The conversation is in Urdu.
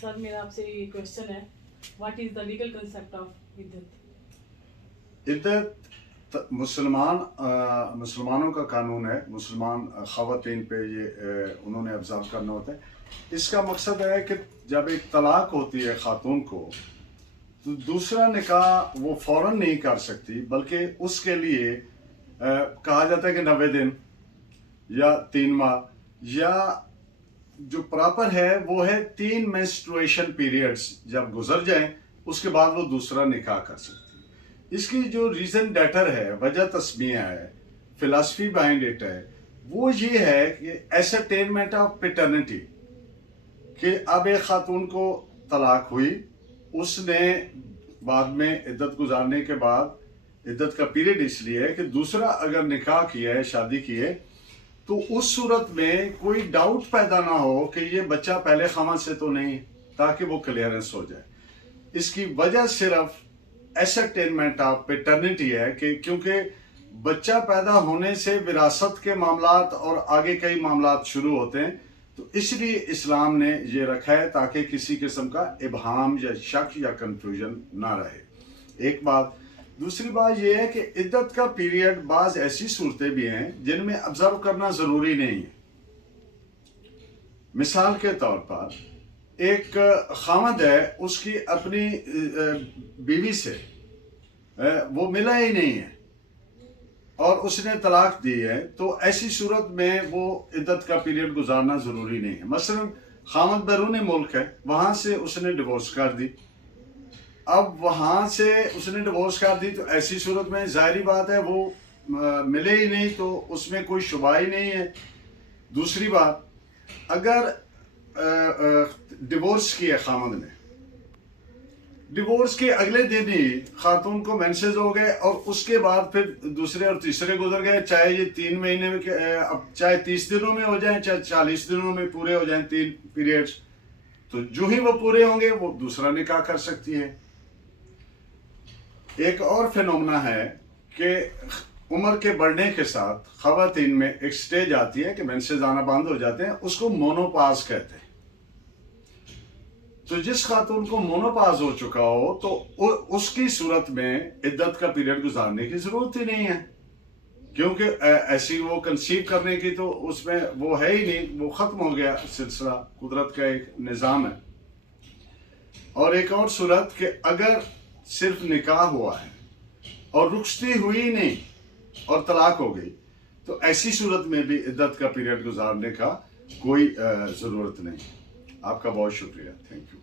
سر میرا آپ سے یہ کوشچن ہے, what is the legal concept of عدت؟ عدت مسلمانوں کا قانون ہے. مسلمان خواتین پہ یہ انہوں نے آبزرو کرنا ہوتا ہے. اس کا مقصد ہے کہ جب ایک طلاق ہوتی ہے خاتون کو, تو دوسرا نکاح وہ فوراً نہیں کر سکتی, بلکہ اس کے لیے کہا جاتا ہے کہ 90 دن یا 3 ماہ, یا جو پراپر ہے وہ ہے 3 مینسٹرویشن پیریڈز جب گزر جائیں, اس کے بعد وہ دوسرا نکاح کر سکتی ہے. اس کی جو ریزن ڈیٹر ہے, وجہ تسمیہ ہے, فلاسفی بہائنڈ اٹ ہے, وہ یہ ہے کہ ایسرٹینمنٹ آف پیٹرنٹی, کہ اب ایک خاتون کو طلاق ہوئی, اس نے بعد میں عدت گزارنے کے بعد, عدت کا پیریڈ اس لیے ہے کہ دوسرا اگر نکاح کیا ہے, شادی کی ہے, تو اس صورت میں کوئی ڈاؤٹ پیدا نہ ہو کہ یہ بچہ پہلے خاوند سے تو نہیں, تاکہ وہ کلیئرنس ہو جائے. اس کی وجہ صرف ایسرٹینمنٹ آف پیٹرنٹی ہے, کہ کیونکہ بچہ پیدا ہونے سے وراثت کے معاملات اور آگے کئی معاملات شروع ہوتے ہیں, تو اس لیے اسلام نے یہ رکھا ہے تاکہ کسی قسم کا ابہام یا شک یا کنفیوژن نہ رہے. ایک بات. دوسری بات یہ ہے کہ عدت کا پیریڈ بعض ایسی صورتیں بھی ہیں جن میں آبزرو کرنا ضروری نہیں ہے. مثال کے طور پر ایک خاوند ہے, اس کی اپنی بیوی سے وہ ملا ہی نہیں ہے اور اس نے طلاق دی ہے, تو ایسی صورت میں وہ عدت کا پیریڈ گزارنا ضروری نہیں ہے. مثلا خاوند بیرون ملک ہے, وہاں سے اس نے ڈیورس کر دی, اب وہاں سے اس نے ڈیورس کر دی, تو ایسی صورت میں ظاہری بات ہے وہ ملے ہی نہیں, تو اس میں کوئی شبہ ہی نہیں ہے. دوسری بات, اگر ڈیورس کیا خاوند نے, ڈیورس کے اگلے دن ہی خاتون کو مینسز ہو گئے, اور اس کے بعد پھر دوسرے اور تیسرے گزر گئے, چاہے یہ 3 مہینے میں, اب چاہے 30 دنوں میں ہو جائیں, چاہے 40 دنوں میں پورے ہو جائیں 3 پیریڈز, تو جو ہی وہ پورے ہوں گے وہ دوسرا نکاح کر سکتی ہے. ایک اور فینومنا ہے کہ عمر کے بڑھنے کے ساتھ خواتین میں ایک سٹیج آتی ہے کہ مینسز آنا بند ہو جاتے ہیں, اس کو مونوپاز کہتے ہیں. تو جس خاتون کو مونوپاز ہو چکا ہو, تو اس کی صورت میں عدت کا پیریڈ گزارنے کی ضرورت ہی نہیں ہے, کیونکہ ایسی وہ کنسیو کرنے کی تو اس میں وہ ہے ہی نہیں, وہ ختم ہو گیا سلسلہ, قدرت کا ایک نظام ہے. اور ایک اور صورت کہ اگر صرف نکاح ہوا ہے اور رخصتی ہوئی نہیں اور طلاق ہو گئی, تو ایسی صورت میں بھی عدت کا پیریڈ گزارنے کا کوئی ضرورت نہیں. آپ کا بہت شکریہ. Thank you.